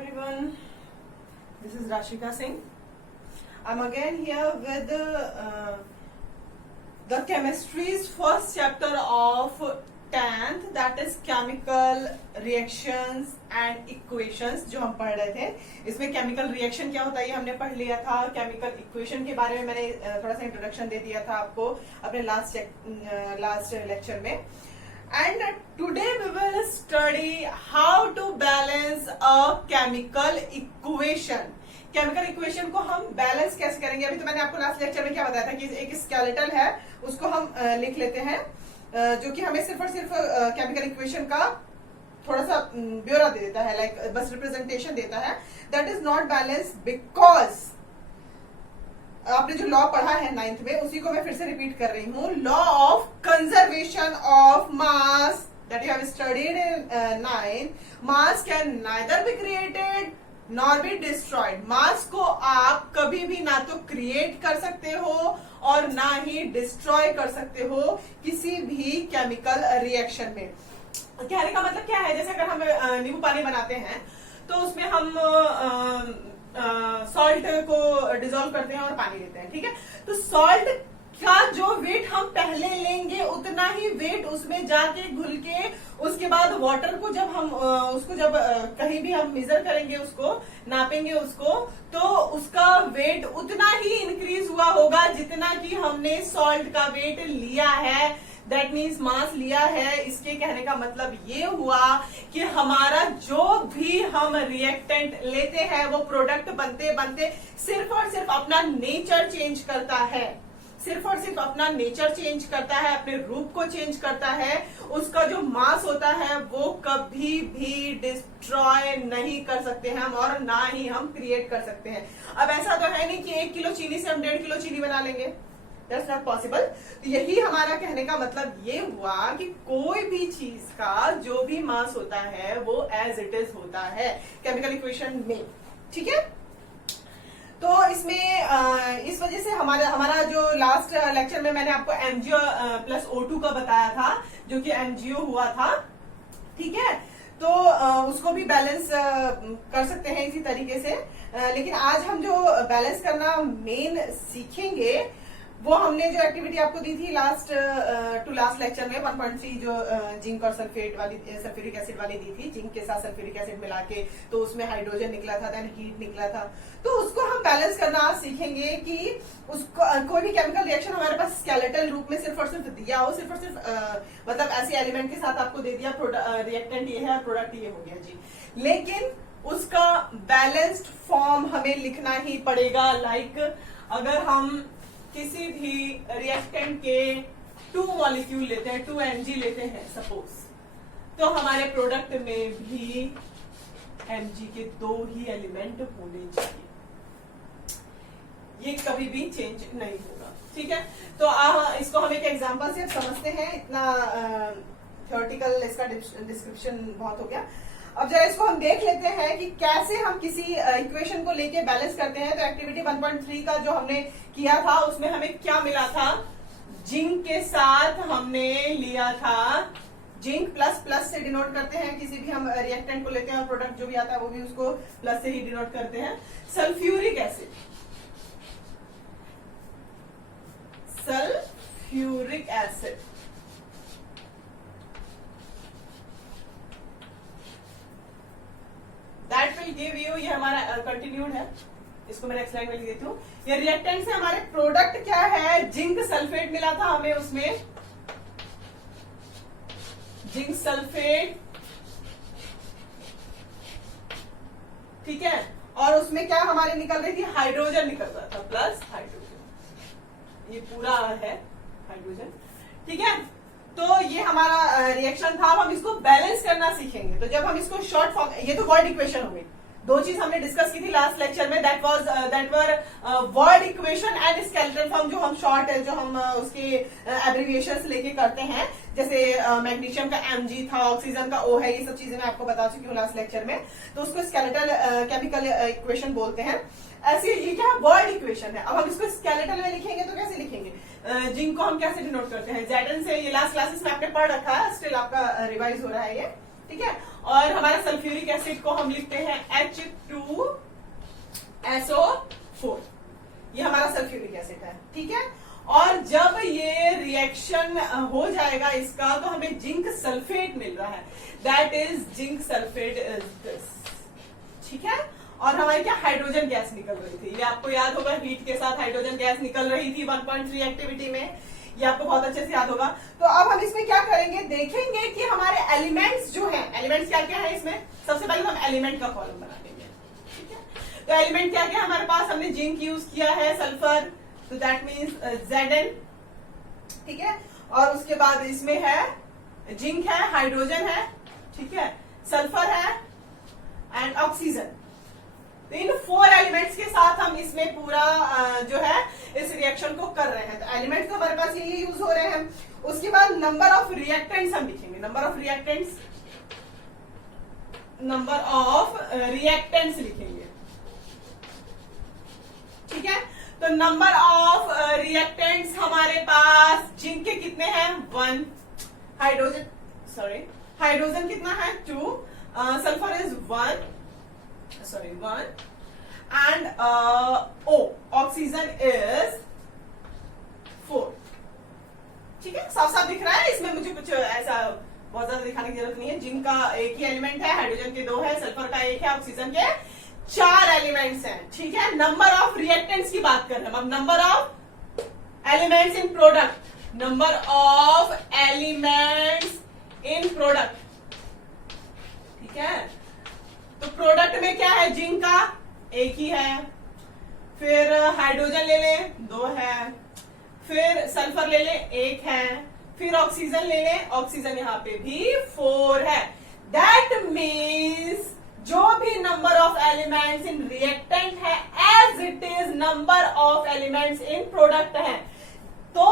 everyone, this is Rashika Singh. I'm again here with the chemistry's first chapter of 10th, that is chemical reactions and equations जो हम पढ़ रहे थे. इसमें chemical reaction क्या होता है ये हमने पढ़ लिया था. chemical equation के बारे में मैंने थोड़ा सा इंट्रोडक्शन दे दिया था आपको अपने लास्ट लेक्चर में. And today we will study how to balance a chemical equation. Chemical equation को हम बैलेंस कैसे करेंगे. अभी तो मैंने आपको लास्ट लेक्चर में क्या बताया था कि एक स्केलेटल है उसको हम लिख लेते हैं जो कि हमें सिर्फ और सिर्फ केमिकल इक्वेशन का थोड़ा सा ब्यौरा दे देता है, लाइक बस रिप्रेजेंटेशन देता है. That is not balance because आपने जो लॉ पढ़ा है 9th में उसी को मैं फिर से रिपीट कर रही हूँ. Law of conservation of mass that you have studied in 9th. Mass can neither be created nor be destroyed. Mass को आप कभी भी ना तो क्रिएट कर सकते हो और ना ही डिस्ट्रॉय कर सकते हो किसी भी केमिकल रिएक्शन में. कहने का मतलब क्या है, जैसे अगर हम नींबू पानी बनाते हैं तो उसमें हम सॉल्ट को डिसॉल्व करते हैं और पानी लेते हैं. ठीक है, तो सॉल्ट का जो वेट हम पहले लेंगे उतना ही वेट उसमें जाके घुल के उसके बाद वाटर को जब हम उसको जब कहीं भी हम मेजर करेंगे, उसको नापेंगे उसको, तो उसका वेट उतना ही इंक्रीज हुआ होगा जितना कि हमने सॉल्ट का वेट लिया है. दैट मीन्स मास लिया है. इसके कहने का मतलब ये हुआ कि हमारा जो भी हम रिएक्टेंट लेते हैं वो प्रोडक्ट बनते बनते सिर्फ और सिर्फ अपना नेचर चेंज करता है. सिर्फ और सिर्फ अपना नेचर चेंज करता है, अपने रूप को चेंज करता है. उसका जो मास होता है वो कभी भी डिस्ट्रॉय नहीं कर सकते हैं हम और ना ही हम क्रिएट कर सकते हैं. अब ऐसा तो है नहीं कि 1 किलो चीनी से हम 1.5 किलो चीनी बना लेंगे. That's not possible. तो यही हमारा कहने का मतलब ये हुआ कि कोई भी चीज का जो भी मास होता है वो एज इट इज होता है केमिकल इक्वेशन में. ठीक है, तो इसमें इस वजह से हमारा जो लास्ट लेक्चर में मैंने आपको MgO प्लस O2 का बताया था जो कि MgO हुआ था. ठीक है, तो उसको भी बैलेंस कर सकते हैं इसी तरीके से. लेकिन आज हम जो बैलेंस करना मेन सीखेंगे वो हमने जो एक्टिविटी आपको दी थी लास्ट लेक्चर में 1.3 जो जिंक और सल्फेट वाली सल्फ्यूरिक एसिड वाली दी थी. जिंक के साथ सल्फ्यूरिक एसिड मिला के तो उसमें हाइड्रोजन निकला था, देन हीट निकला था. तो उसको हम बैलेंस करना आज सीखेंगे कि उसको कोई भी केमिकल रिएक्शन हमारे पास स्केलेटल रूप में सिर्फ और सिर्फ दिया हो, सिर्फ और सिर्फ मतलब ऐसे एलिमेंट के साथ आपको दे दिया रिएक्टेंट ये है और प्रोडक्ट ये हो गया जी. लेकिन उसका बैलेंस्ड फॉर्म हमें लिखना ही पड़ेगा. लाइक अगर हम किसी भी रिएक्टेंट के 2 मॉलिक्यूल लेते हैं, 2 Mg लेते हैं सपोज, तो हमारे प्रोडक्ट में भी Mg के 2 ही एलिमेंट होने चाहिए. ये कभी भी चेंज नहीं होगा. ठीक है, तो इसको हम एक एग्जांपल से समझते हैं. इतना थ्योरेटिकल इसका डिस्क्रिप्शन बहुत हो गया. अब जरा इसको हम देख लेते हैं कि कैसे हम किसी इक्वेशन को लेके बैलेंस करते हैं. तो एक्टिविटी 1.3 का जो हमने किया था उसमें हमें क्या मिला था, जिंक के साथ हमने लिया था, जिंक प्लस से डिनोट करते हैं किसी भी हम रिएक्टेंट को लेते हैं और प्रोडक्ट जो भी आता है वो भी उसको प्लस से ही डिनोट करते हैं. Sulphuric acid, sulphuric acid that will give you, ये हमारा कंटिन्यूड है, इसको मैं नेक्स्ट स्लाइड में लिख देती हूँ. ये रिएक्टेंट से हमारे प्रोडक्ट क्या है, जिंक सल्फेट मिला था हमें, उसमें जिंक सल्फेट. ठीक है, और उसमें क्या हमारी निकल रही थी, हाइड्रोजन निकल रहा था, प्लस हाइड्रोजन. ये पूरा है हाइड्रोजन. ठीक है, तो ये हमारा रिएक्शन था. अब हम इसको बैलेंस करना सीखेंगे. तो जब हम इसको शॉर्ट फॉर्म, ये तो वर्ड इक्वेशन हो गई. 2 चीज हमने डिस्कस की थी लास्ट लेक्चर में, that were word equation and skeletal form. जो हम शॉर्ट है, जो हम उसके एब्रिविएशंस लेके करते हैं, जैसे मैग्नीशियम का Mg था, ऑक्सीजन का O है, ये सब चीजें मैं आपको बता चुकी हूँ लास्ट लेक्चर में. तो उसको स्केलेटल केमिकल इक्वेशन बोलते हैं. ऐसे ये क्या वर्ड इक्वेशन है. अब हम इसको स्केलेटल में लिखेंगे तो कैसे लिखेंगे, जिंक को हम कैसे डिनोट करते हैं, Zn से. ये लास्ट क्लासेस में आपने पढ़ रखा है, स्टिल आपका रिवाइज हो रहा है ये. ठीक है। और हमारा सल्फ्यूरिक एसिड को हम लिखते हैं H2SO4, ये हमारा सल्फ्यूरिक एसिड है, ठीक है। और जब ये रिएक्शन हो जाएगा इसका, तो हमें जिंक सल्फेट मिल रहा है, that is zinc sulphate is this, ठीक है। और हमारी क्या हाइड्रोजन गैस निकल रही थी, ये आपको याद होगा, हीट के साथ हाइड्रोजन गैस निकल रही थी 1.3 एक्टिविटी में, ये आपको बहुत अच्छे से याद होगा। तो अब हम इसमें क्या करेंगे, देखेंगे कि हमारे एलिमेंट्स जो हैं, एलिमेंट्स क्या क्या है इसमें। सबसे पहले हम एलिमेंट का कॉलम बना लेंगे, ठीक है। तो एलिमेंट क्या क्या हमारे पास, हमने जिंक यूज किया है, सल्फर, तो दैट मीन्स Zn, ठीक है। और उसके बाद इसमें है जिंक है, हाइड्रोजन है, ठीक है, सल्फर है एंड ऑक्सीजन। तो इन 4 एलिमेंट्स के साथ हम इसमें पूरा जो है इस रिएक्शन को कर रहे हैं। तो एलिमेंट्स तो हमारे पास ये यूज हो रहे हैं। उसके बाद नंबर ऑफ रिएक्टेंट्स हम लिखेंगे, नंबर ऑफ रिएक्टेंट्स लिखेंगे, ठीक है। तो नंबर ऑफ रिएक्टेंट्स हमारे पास जिंक के कितने हैं 1, हाइड्रोजन कितना है 2, sulphur is 1 and oxygen is 4, ठीक है। साफ साफ दिख रहा है, इसमें मुझे कुछ ऐसा बहुत ज्यादा दिखाने की जरूरत नहीं है। जिंक का एक ही एलिमेंट है, हाइड्रोजन के 2 है, सल्फर का 1 है, ऑक्सीजन के 4 एलिमेंट्स हैं, ठीक है। नंबर ऑफ रिएक्टेंट्स की बात कर रहे हैं अब, number of elements in product, number of elements in product, ठीक है। तो प्रोडक्ट में क्या है, जिंक का 1 ही है, फिर हाइड्रोजन ले लें 2 है, फिर सल्फर ले लें 1 है, फिर ऑक्सीजन ले लें, ऑक्सीजन यहाँ पे भी 4 है। दैट मीन्स जो भी number of elements in reactant है as it is number of elements in product है। तो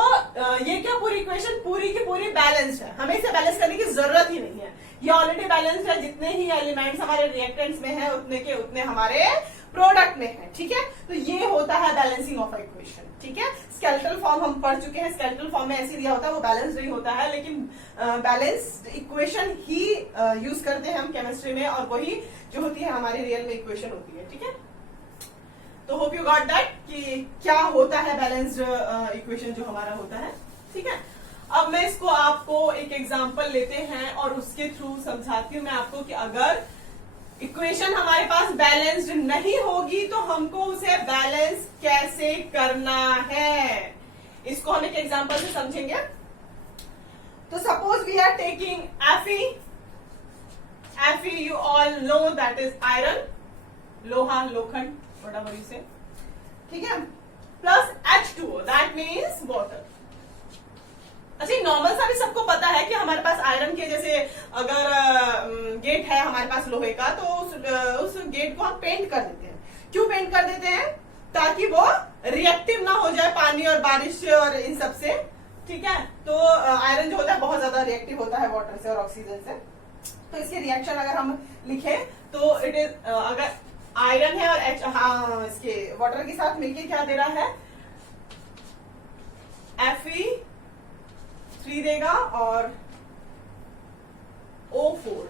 ये क्या पूरी इक्वेशन पूरी की पूरी बैलेंस्ड है, हमें इसे बैलेंस करने की जरूरत ही नहीं है, ये ऑलरेडी बैलेंस्ड है। जितने ही एलिमेंट्स हमारे रिएक्टेंट्स में है उतने के उतने हमारे प्रोडक्ट में है, ठीक है। तो ये होता है बैलेंसिंग ऑफ इक्वेशन, ठीक है। स्केलेटल फॉर्म हम पढ़ चुके हैं, स्केलेटल फॉर्म में ऐसे दिया होता है, वो बैलेंस्ड नहीं होता है, लेकिन बैलेंस्ड इक्वेशन ही यूज करते हैं हम केमिस्ट्री में, और वही जो होती है हमारी रियल में इक्वेशन होती है, ठीक है। तो होप यू गॉट दैट कि क्या होता है बैलेंस्ड इक्वेशन जो हमारा होता है, ठीक है। अब मैं इसको आपको एक एग्जांपल लेते हैं और उसके थ्रू समझाती हूं मैं आपको कि अगर इक्वेशन हमारे पास बैलेंस्ड नहीं होगी तो हमको उसे बैलेंस कैसे करना है, इसको हम एक एग्जांपल से समझेंगे। तो suppose we are taking Fe, you all know that is iron, लोहा, लोखंड, whatever you say, ठीक है, plus H2O, that means water। अच्छा, नॉर्मल सा भी सबको पता है कि हमारे पास आयरन के जैसे अगर गेट है हमारे पास लोहे का, तो उस गेट को हम पेंट कर देते हैं। क्यों पेंट कर देते हैं, ताकि वो रिएक्टिव ना हो जाए पानी और बारिश से और इन सब से, ठीक है। तो आयरन जो होता है बहुत ज्यादा रिएक्टिव होता है वाटर से और ऑक्सीजन से। तो इसके रिएक्शन अगर हम लिखे तो इट इज, अगर आयरन है और इसके वाटर के साथ मिलके क्या दे रहा है, Fe3 देगा और O4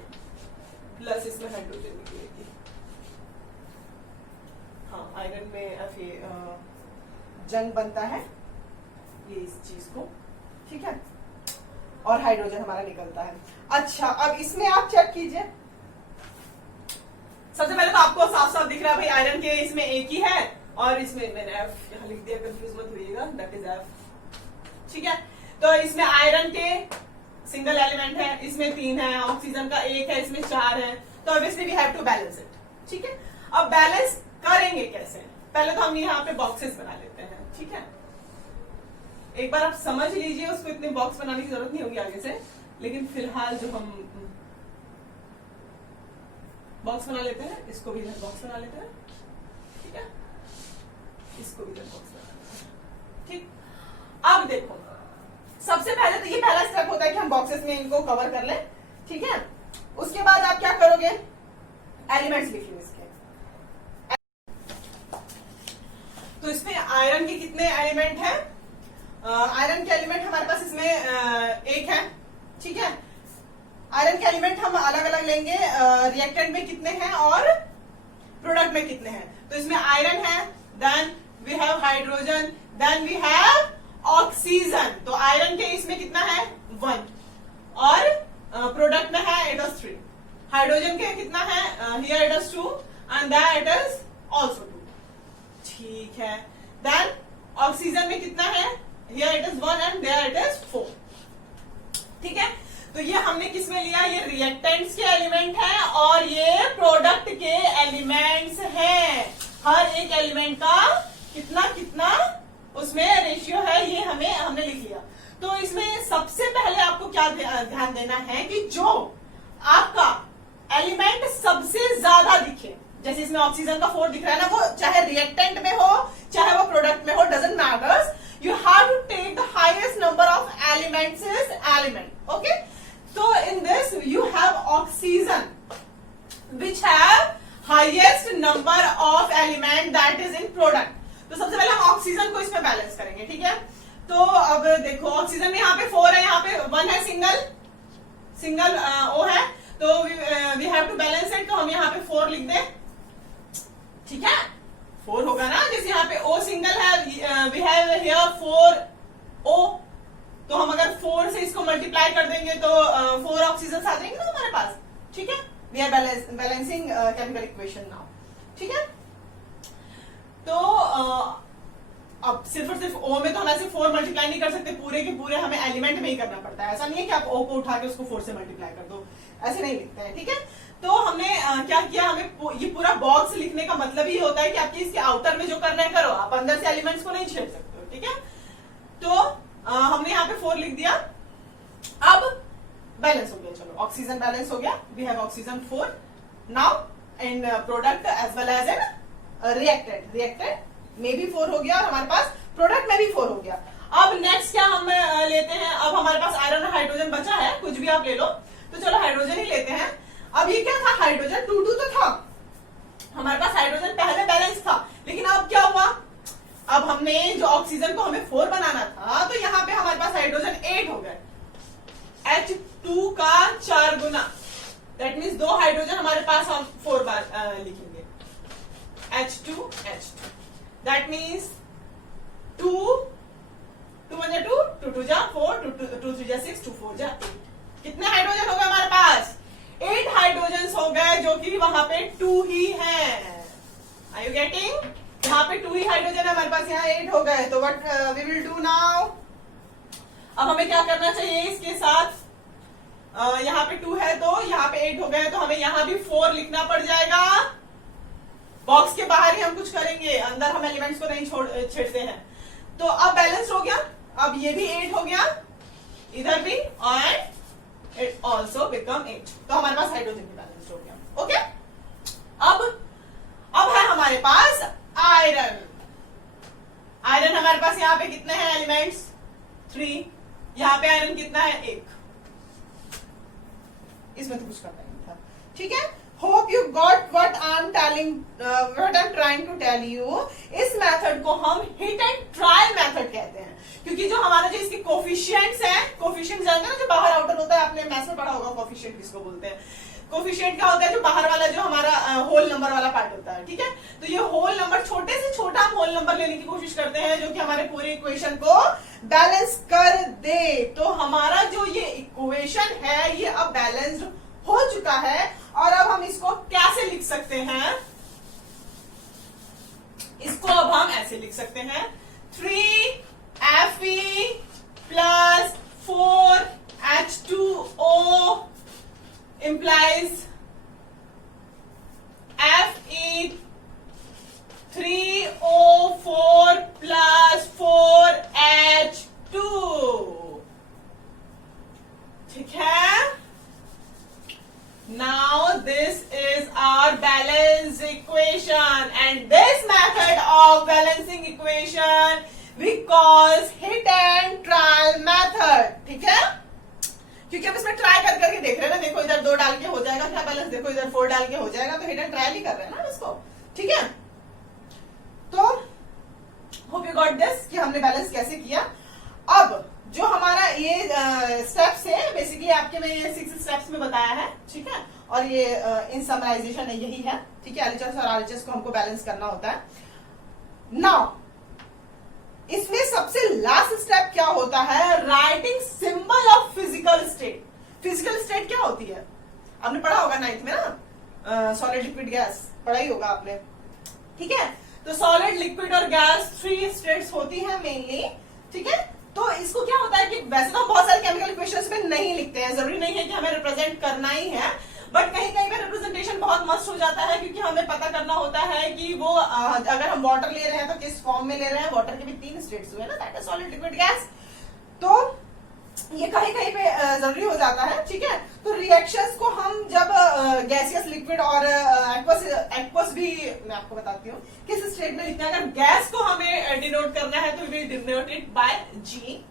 प्लस इसमें हाइड्रोजन निकलेगी। हाँ, आयरन में Fe जंग बनता है, ये इस चीज को, ठीक है, और हाइड्रोजन हमारा निकलता है। अच्छा, अब इसमें आप चेक कीजिए, सबसे पहले तो आपको साफ साफ दिख रहा है भाई, आयरन के इसमें एक ही है और इसमें मैंने F यहाँ लिख दिया, कंफ्यूज मत होइएगा, दैट इज F, ठीक है। तो इसमें आयरन के सिंगल एलिमेंट है, इसमें 3 है, ऑक्सीजन का 1 है, इसमें 4 है, तो obviously we have to balance it, ठीक है। अब बैलेंस करेंगे कैसे, पहले तो हम यहाँ पे बॉक्सेस बना लेते हैं, ठीक है। एक बार आप समझ लीजिए, उसको इतने बॉक्स बनाने की जरूरत नहीं होगी आगे से, लेकिन फिलहाल जो हम बॉक्स बना लेते हैं, इसको भी इधर बॉक्स बना लेते हैं, ठीक है, इसको भी इधर बॉक्स बना लेते हैं, ठीक। अब देखो, सबसे पहले तो ये पहला स्टेप होता है कि हम बॉक्सेस में इनको कवर कर लें, ठीक है। उसके बाद आप क्या करोगे, एलिमेंट्स लिखेंगे इसके। तो इसमें आयरन के कितने एलिमेंट हैं, आयरन के एलिमेंट हमारे पास इसमें 1 है, ठीक है। आयरन के एलिमेंट हम अलग अलग लेंगे, रिएक्टेंट में कितने हैं और प्रोडक्ट में कितने हैं। तो इसमें आयरन है, then we have hydrogen, then we have oxygen. तो आयरन के इसमें कितना है 1 और प्रोडक्ट में है इट इज 3। हाइड्रोजन के कितना है, here it is 2 and that it is also 2। ठीक है, देन ऑक्सीजन में कितना है, here it is 1 and there it is 4। ठीक है, तो ये हमने किस में लिया, ये रिएक्टेंट्स के एलिमेंट है और ये प्रोडक्ट के एलिमेंट्स हैं। हर एक एलिमेंट का कितना कितना उसमें रेशियो है ये हमने लिख लिया। तो इसमें सबसे पहले आपको क्या ध्यान देना है कि जो आपका एलिमेंट सबसे ज्यादा दिखे, जैसे इसमें ऑक्सीजन का 4 दिख रहा है ना, वो चाहे रिएक्टेंट में हो चाहे वो प्रोडक्ट में हो, doesn't matters, you have to take the highest number of elements is element. Okay, so in this you have oxygen which have highest number of element that is in product. तो सबसे पहले हम oxygen को इसमें balance करेंगे। ठीक है, तो अब देखो ऑक्सीजन में यहाँ पे 4 है, यहाँ पे 1 है, सिंगल ओ है, तो we have to balance it. तो हम यहाँ पे 4 लिख दें। ठीक है, 4 होगा ना, जैसे यहाँ पे O सिंगल है, वी हैव हियर 4 O, तो हम अगर 4 से इसको मल्टीप्लाई कर देंगे तो 4 ऑक्सीजन आ जाएंगे ना हमारे पास। ठीक है, we are balancing chemical equation now. ठीक है, तो अब सिर्फ और सिर्फ O में तो हम ऐसे 4 मल्टीप्लाई नहीं कर सकते, पूरे के पूरे हमें एलिमेंट में ही करना पड़ता है। ऐसा नहीं है कि आप O को उठा के उसको 4 से मल्टीप्लाई कर दो, ऐसे नहीं लिखते हैं। ठीक है, तो हमने क्या किया, हमें ये पूरा बॉक्स लिखने का मतलब ही होता है कि आपकी इसके आउटर में जो करना है करो, आप अंदर से एलिमेंट्स को नहीं छेड़ सकते हो। ठीक है, तो हमने यहाँ पे 4 लिख दिया। अब बैलेंस हो गया, चलो ऑक्सीजन बैलेंस हो गया, we have oxygen 4 now in product as well as in reactant में भी 4 हो गया और हमारे पास प्रोडक्ट में भी 4 हो गया। अब नेक्स्ट क्या हम लेते हैं, अब हमारे पास आयरन और हाइड्रोजन बचा है, कुछ भी आप ले लो, तो चलो हाइड्रोजन ही लेते हैं। अब ये क्या था, हाइड्रोजन 2 तो था हमारे पास, हाइड्रोजन पहले बैलेंस था, लेकिन अब क्या हुआ, अब हमने जो ऑक्सीजन को हमें 4 बनाना था, तो यहाँ पे हमारे पास हाइड्रोजन 8 हो गए, H2 का 4 गुना, दैट मीन्स 2 हाइड्रोजन हमारे पास हम 4 बार लिखेंगे, H2 दैट मीन्स 2 1 जा 2, 2 2 जा 4, 2 3 जा 6, 2 4 जा 8। कितने हाइड्रोजन हो गए हमारे पास, 8 हाइड्रोजन हो गए, जो कि वहां पे 2 ही है। आर यू गेटिंग, यहाँ पे 2 ही हाइड्रोजन है हमारे पास, यहाँ 8 हो गए। तो what we will do now, अब हमें क्या करना चाहिए इसके साथ, यहाँ पे 2 है तो यहाँ पे 8 हो गए, तो हमें यहाँ भी 4 लिखना पड़ जाएगा। बॉक्स के बाहर ही हम कुछ करेंगे, अंदर हम एलिमेंट्स को नहीं छेड़ते हैं। तो अब बैलेंस हो गया, अब ये भी 8 हो गया इधर भी, और इट ऑल्सो बिकम 8, तो हमारे पास हाइड्रोजन भी बैलेंस हो गया। ओके, अब है हमारे पास आयरन हमारे पास यहाँ पे कितने हैं एलिमेंट्स, 3, यहाँ पे आयरन कितना है, 1, इसमें तो कुछ करना नहीं था। ठीक है, hope you got what I am trying to tell you. इस मेथड को हम हिट एंड ट्रायल मेथड कहते हैं, क्योंकि जो हमारा जो इसके कोफिशिएंट्स हैं, कोफिशिएंट जानते हैं ना, जो बाहर आउटर होता है, आपने मैथ्स में पढ़ा होगा कोफिशिएंट किसको बोलते हैं। कोफिशिएंट क्या होता है, जो बाहर वाला जो हमारा होल नंबर वाला पार्ट होता है। ठीक है, तो ये होल नंबर, छोटे से छोटा हम होल नंबर लेने की कोशिश करते हैं, जो कि हमारे पूरे इक्वेशन को बैलेंस कर दे। तो हमारा जो ये इक्वेशन है ये अब बैलेंस्ड हो चुका है, और अब हम इसको कैसे लिख सकते हैं, इसको अब हम ऐसे लिख सकते हैं, 3Fe plus 4H2O implies Fe3O4 plus 4H2। ठीक है, now this is our balanced equation, and this method of balancing equation we calls hit and trial method। ठीक है, क्योंकि अब इसमें ट्राई करके देख रहे हैं ना, देखो इधर 2 डाल के हो जाएगा क्या बैलेंस, देखो इधर 4 डाल के हो जाएगा, तो हिट एंड ट्रायल ही कर रहे हैं ना इसको। ठीक है, तो होप यू गॉट दिस कि हमने बैलेंस कैसे किया। अब जो हमारा ये स्टेप्स है बेसिकली आपके में ये 6 स्टेप्स में बताया है, ठीक है, और ये इन समराइजेशन है यही है, ठीक है। एलएचएस और आरएचएस को हमको बैलेंस करना होता है। नाउ इसमें सबसे लास्ट स्टेप क्या होता है, writing symbol of physical state. Physical state क्या होती है, आपने पढ़ा होगा 9th में ना, सॉलिड लिक्विड गैस पढ़ा ही होगा आपने, ठीक है। तो सॉलिड लिक्विड और गैस 3 स्टेट्स होती है मेनली, ठीक है। तो इसको क्या होता है कि वैसे तो हम बहुत सारे केमिकल इक्वेशंस में नहीं लिखते हैं, जरूरी नहीं है कि हमें रिप्रेजेंट करना ही है, बट कहीं कहीं में रिप्रेजेंटेशन बहुत मस्त हो जाता है, क्योंकि हमें पता करना होता है कि वो अगर हम वाटर ले रहे हैं तो किस फॉर्म में ले रहे हैं। वाटर के भी 3 स्टेट्स हुए ना, that is solid liquid gas. तो ये कहीं कहीं पे जरूरी हो जाता है, ठीक है। तो रिएक्शंस को हम जब गैसियस लिक्विड और एक्वस भी मैं आपको बताती हूँ किस स्टेट में लिखते हैं। अगर गैस को हमें डिनोट करना है तो we will denote it by G.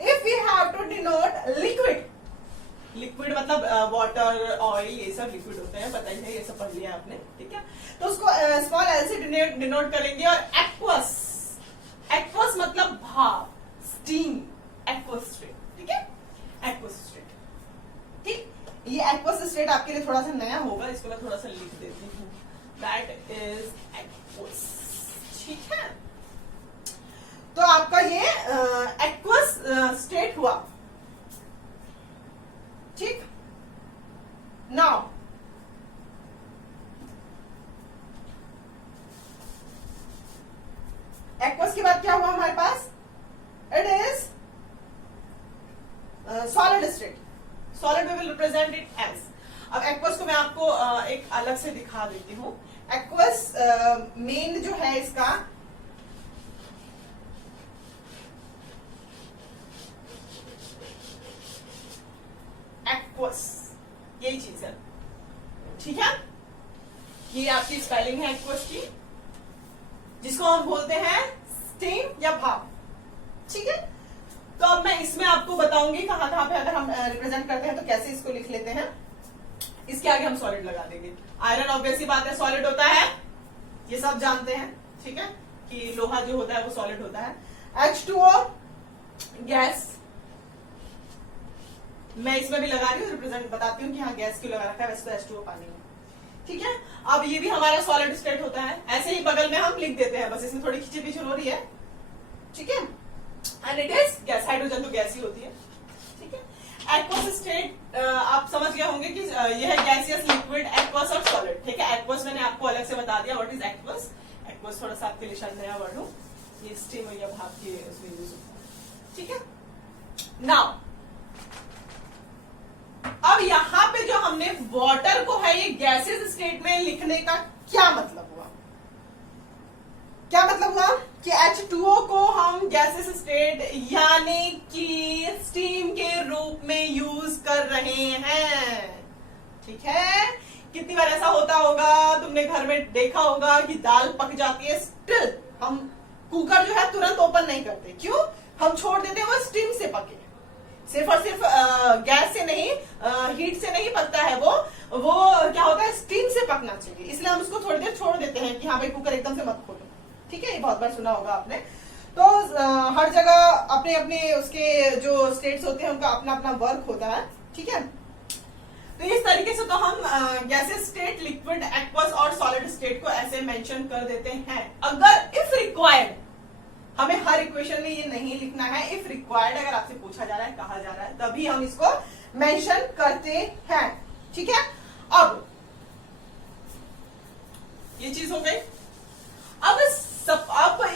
If we have to denote liquid, liquid मतलब वाटर, ऑयल, ये सब लिक्विड होते हैं, पता ही है, ये सब पढ़ लिया आपने, ठीक है। तो उसको स्मॉल एल से डिनोट करेंगे। और एक्वस, एक्वस मतलब भाप, स्टीम, एक्वस स्टेट, ठीक है, एक्वस स्टेट, ठीक। ये एक्वस स्टेट आपके लिए थोड़ा सा नया होगा, इसको मैं थोड़ा सा लिख देती हूँ, दैट इज एक्वस, ठीक है। तो आपका ये एक्वस स्टेट हुआ, ठीक। नाउ एक्वस के बाद क्या हुआ हमारे पास, it is solid state. Solid we will represent it as. अब एक्वस को मैं आपको एक अलग से दिखा देती हूँ। एक्वस मेन जो है इसका एक्वस, यही चीज है, ठीक है। ये आपकी स्पेलिंग है एक्वस की, जिसको हम बोलते हैं स्टीम या भाप, ठीक है। तो अब मैं इसमें आपको बताऊंगी कहां कहां पे अगर हम रिप्रेजेंट करते हैं तो कैसे इसको लिख लेते हैं। इसके आगे हम सॉलिड लगा देंगे। आयरन ऑब्वियस ही बात है सॉलिड होता है, ये सब जानते हैं, ठीक है, कि लोहा जो होता है वो सॉलिड होता है। H2O गैस, मैं इसमें भी लगा रही हूँ, रिप्रेजेंट बताती हूँ कि हाँ गैस क्यों लगा रखा है, वैसे तो H2O पानी है, ठीक है। अब ये भी हमारा सॉलिड स्टेट होता है, ऐसे ही बगल में हम लिख देते हैं, बस इसमें थोड़ी खींची पीछे हो रही है, ठीक है। And it is gas, hydrogen तो गैस ही होती है, ठीक है। एक्वस स्टेट आप समझ गए होंगे कि यह है गैसियस, लिक्विड, एक्वस और सॉलिड, ठीक है। एक्वस मैंने आपको अलग से बता दिया व्हाट इज एक्वस। एक्वस थोड़ा सा आपके लिए शायद नया वर्ड हो, ये स्टीम या भाप के उसमें यूज होता है, ठीक है। नाउ अब यहां पे जो हमने वाटर को है ये गैसेस स्टेट में लिखने का क्या मतलब हुआ, क्या मतलब हुआ कि H2O को हम गैसेस स्टेट यानी कि स्टीम के रूप में यूज कर रहे हैं, ठीक है। कितनी बार ऐसा होता होगा, तुमने घर में देखा होगा कि दाल पक जाती है, स्टिल हम कुकर जो है तुरंत ओपन नहीं करते, क्यों, हम छोड़ देते हैं वो स्टीम से पके। सिर्फ और सिर्फ गैस से नहीं, हीट से नहीं पकता है वो क्या होता है, स्टीम से पकना चाहिए, इसलिए हम उसको थोड़ी देर छोड़ देते हैं कि हाँ भाई कुकर एकदम से मत खोलो, ठीक है। ये बहुत बार सुना होगा आपने। तो हर जगह अपने अपने उसके जो स्टेट्स होते हैं उनका अपना अपना वर्क होता है, ठीक है। तो इस तरीके से तो हम गैसेस स्टेट, लिक्विड, एक्वस और सॉलिड स्टेट को ऐसे मेंशन कर देते हैं। अगर इफ रिक्वायर्ड, हमें हर इक्वेशन में ये नहीं लिखना है, इफ रिक्वायर्ड अगर आपसे पूछा जा रहा है, कहा जा रहा है, तभी हम इसको मेंशन करते हैं, ठीक है। अब ये चीज हो गई। अब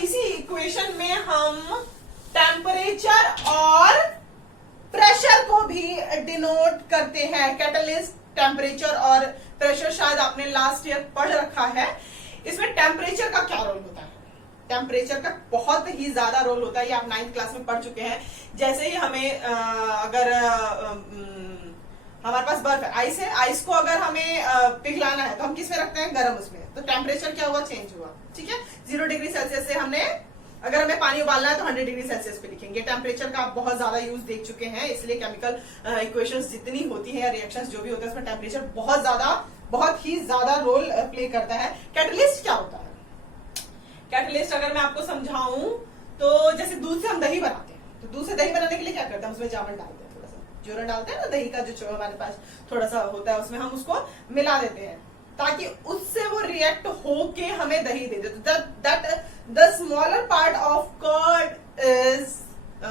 इसी इक्वेशन में हम टेम्परेचर और प्रेशर को भी डिनोट करते हैं। कैटलिस्ट, टेम्परेचर और प्रेशर शायद आपने लास्ट ईयर पढ़ रखा है। इसमें टेम्परेचर का क्या रोल होता है, टेम्परेचर का बहुत ही ज्यादा रोल होता है, ये आप 9th क्लास में पढ़ चुके हैं। जैसे ही हमें अगर हमारे पास बर्फ है, आइस है, आइस को अगर हमें पिघलाना है तो हम किस में रखते हैं, गर्म उसमें, तो टेम्परेचर क्या हुआ, चेंज हुआ, ठीक है। 0 डिग्री सेल्सियस से हमने, अगर हमें पानी उबालना है तो 100 डिग्री सेल्सियस पे लिखेंगे। टेम्परेचर का आप बहुत ज्यादा यूज देख चुके हैं, इसलिए केमिकल इक्वेशंस जितनी होती है या रिएक्शंस जो भी होता है उसमें टेम्परेचर बहुत ही ज्यादा रोल प्ले करता है। कैटलिस्ट क्या होता है, कैटलिस्ट अगर मैं आपको समझाऊं तो जैसे दूध से हम दही बनाते हैं, तो दूध से दही बनाने के लिए क्या करते हैं, उसमें जामन डालते हैं, थोड़ा सा जोरन डालते हैं ना, दही का जो हमारे पास थोड़ा सा होता है उसमें हम उसको मिला देते हैं ताकि उससे वो रिएक्ट होके हमें दही दे दे। तो that the smaller part of curd is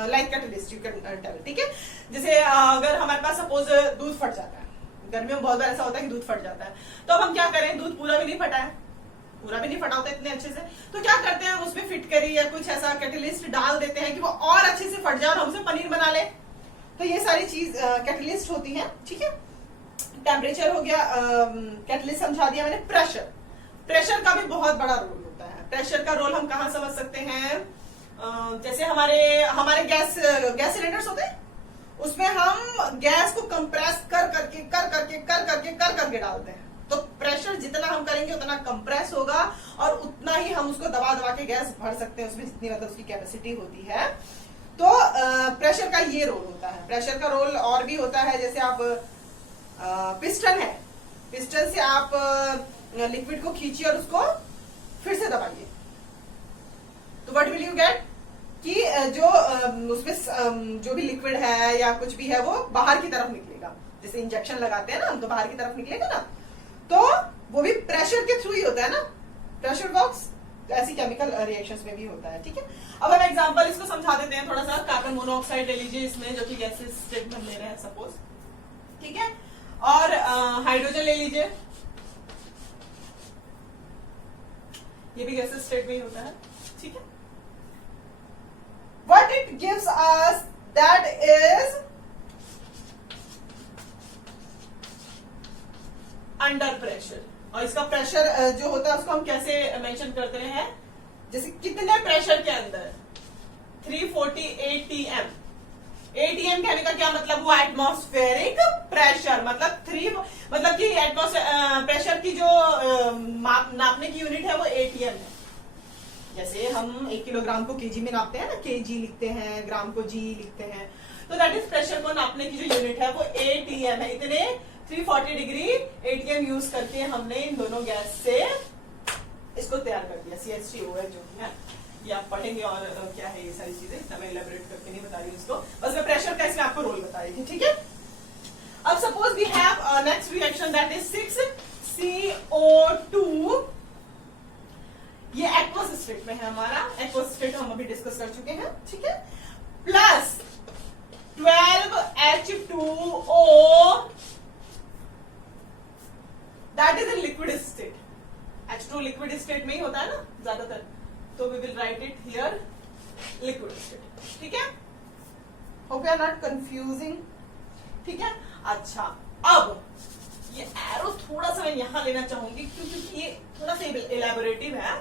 like catalyst, you can tell, ठीक है। जैसे अगर हमारे पास सपोज दूध फट जाता है, गर्मियों में बहुत बार ऐसा होता है कि दूध फट जाता है, तो अब हम क्या करें, दूध पूरा भी नहीं फटा है, पूरा भी नहीं फटा होता इतने अच्छे से, तो क्या करते हैं उसमें फिटकरी या कुछ ऐसा कैटलिस्ट डाल देते हैं कि वो और अच्छे से फट जाए और हमसे पनीर बना ले। तो ये सारी चीज कैटलिस्ट होती है, ठीक है। टेम्परेचर हो गया, कैटलिस्ट समझा दिया मैंने। प्रेशर, प्रेशर का भी बहुत बड़ा रोल होता है। प्रेशर का रोल हम कहाँ समझ सकते हैं, जैसे हमारे गैस सिलेंडर्स होते हैं, उसमें हम गैस को कंप्रेस कर करके डालते हैं। तो प्रेशर जितना हम करेंगे उतना कंप्रेस होगा और उतना ही हम उसको दबा दबा के गैस भर सकते हैं, उसमें जितनी मतलब उसकी कैपेसिटी होती है। तो प्रेशर का ये रोल होता है। प्रेशर का रोल और भी होता है, जैसे आप पिस्टन है, पिस्टन से आप लिक्विड को खींचिए और उसको फिर से दबाइए, तो व्हाट विल यू गेट कि जो उसमें जो भी लिक्विड है या कुछ भी है वो बाहर की तरफ निकलेगा। जैसे इंजेक्शन लगाते हैं ना हम, तो बाहर की तरफ निकलेगा ना, तो वो भी प्रेशर के थ्रू ही होता है ना, प्रेशर वर्क्स। ऐसी केमिकल रिएक्शंस में भी होता है, ठीक है। अब हम एग्जांपल इसको समझा देते हैं थोड़ा सा। कार्बन मोनोऑक्साइड ले लीजिए इसमें, जो कि गैसेस स्टेट में ले रहे हैं सपोज, ठीक है। और हाइड्रोजन ले लीजिए, ये भी गैसेस स्टेट में ही होता है, ठीक है। What it gives us, that is under pressure. और इसका प्रेशर जो होता है उसको हम कैसे मेंशन करते हैं, जैसे कितने प्रेशर के अंदर, 340 ATM। ATM कहने का क्या मतलब हुआ, एटमॉस्फेरिक प्रेशर। मतलब कि एटमॉस्फेयर प्रेशर की जो नापने की यूनिट है वो ATM है। जैसे हम 1 किलोग्राम को केजी में नापते हैं ना, केजी लिखते हैं, ग्राम को जी लिखते हैं, तो दैट इज प्रेशर को नापने की जो यूनिट है वो ATM है। इतने 340 डिग्री ATM यूज करके हमने इन दोनों गैस से इसको तैयार कर दिया, CH3OH जो है। ये आप पढ़ेंगे और क्या है ये सारी चीजें, इतना मैं इलेबोरेट करके नहीं बता रही हूँ इसको, बस मैं प्रेशर का इसमें आपको रोल बता रही थी, ठीक है। अब suppose we have next reaction that is 6CO2। ये एक्वस स्टेट में है हमारा, एक्वस स्टेट हम अभी डिस्कस कर चुके हैं, ठीक है। Plus 12H2O, that is in liquid state. H2 liquid state में ही होता है ना ज्यादातर, तो we will write it here liquid state, ठीक है। Hope you are not confusing, ठीक है। अच्छा, अब ये एरो थोड़ा सा मैं यहां लेना चाहूंगी क्योंकि ये थोड़ा सा इलेबोरेटिव है।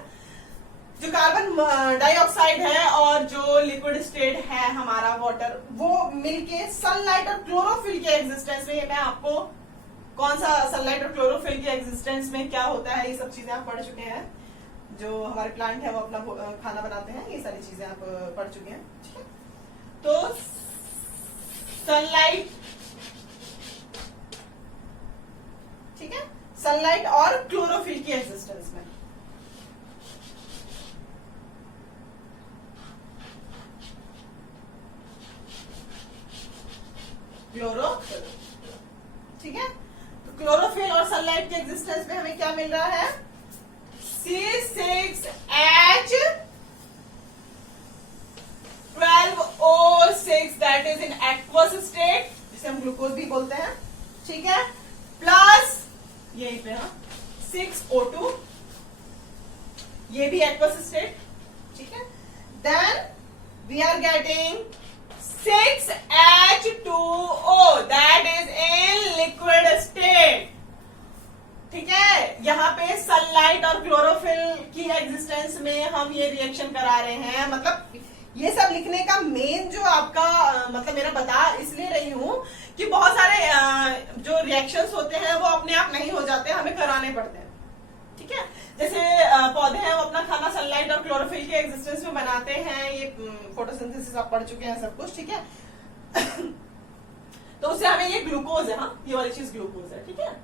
जो कार्बन डाइऑक्साइड है और जो लिक्विड स्टेट है हमारा वाटर, वो मिलके सनलाइट और क्लोरोफिल के एग्जिस्टेंस में, मैं आपको कौन सा सनलाइट और क्लोरोफिल के एग्जिस्टेंस में क्या होता है ये सब चीजें आप पढ़ चुके हैं। जो हमारे प्लांट है वो अपना खाना बनाते हैं, ये सारी चीजें आप पढ़ चुके हैं, ठीक है। तो सनलाइट, ठीक है, सनलाइट और क्लोरोफिल की एग्जिस्टेंस में, क्लोरोफिल, ठीक है। तो क्लोरोफिल और सनलाइट के एग्जिस्टेंस में हमें क्या मिल रहा है, C6H12O6 that is in aqueous state, जिसे हम ग्लूकोज भी बोलते हैं, ठीक है। प्लस यही पे 6O2, ये भी एक्वस स्टेट, ठीक है। Then we are getting 6H2O that is in liquid state, ठीक है। यहाँ पे सनलाइट और क्लोरोफिल की एग्जिस्टेंस में हम ये रिएक्शन करा रहे हैं। मतलब ये सब लिखने का मेन जो आपका मतलब मेरा बता इसलिए रही हूं कि बहुत सारे जो रिएक्शंस होते हैं वो अपने आप नहीं हो जाते, हमें कराने पड़ते हैं, ठीक है। जैसे पौधे हैं वो अपना खाना सनलाइट और क्लोरोफिल के एग्जिस्टेंस में बनाते हैं, ये फोटोसिंथेसिस आप पढ़ चुके हैं सब कुछ, ठीक है। तो उससे हमें ये ग्लूकोज है, हाँ ये वाली चीज ग्लूकोज है, ठीक है।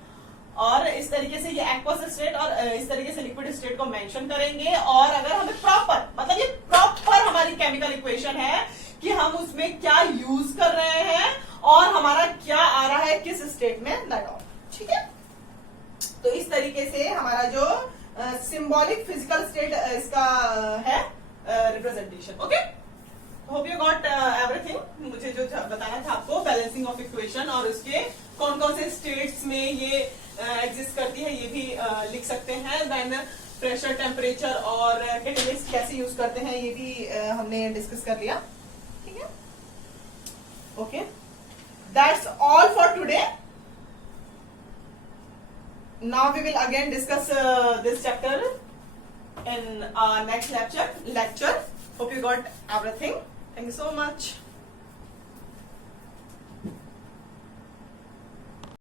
और इस तरीके से ये एक्वस स्टेट और इस तरीके से लिक्विड स्टेट को मेंशन करेंगे। और अगर हमें प्रॉपर, मतलब ये प्रॉपर हमारी केमिकल इक्वेशन है कि हम उसमें क्या यूज कर रहे हैं और हमारा क्या आ रहा है किस स्टेट में, दैट ऑल। ठीक है, तो इस तरीके से हमारा जो सिंबॉलिक फिजिकल स्टेट इसका है representation. Okay, hope you got everything. मुझे जो बताना था आपको बैलेंसिंग ऑफ इक्वेशन और उसके कौन कौन से स्टेट्स में ये एग्जिस्ट करती है ये भी लिख सकते हैं। देन प्रेशर, टेम्परेचर और कैटेलिस्ट कैसे यूज करते हैं ये भी हमने डिस्कस कर लिया। ठीक है, okay, that's all for today. Now we will again discuss this chapter in our next lecture. Hope you got everything. Thank you so much.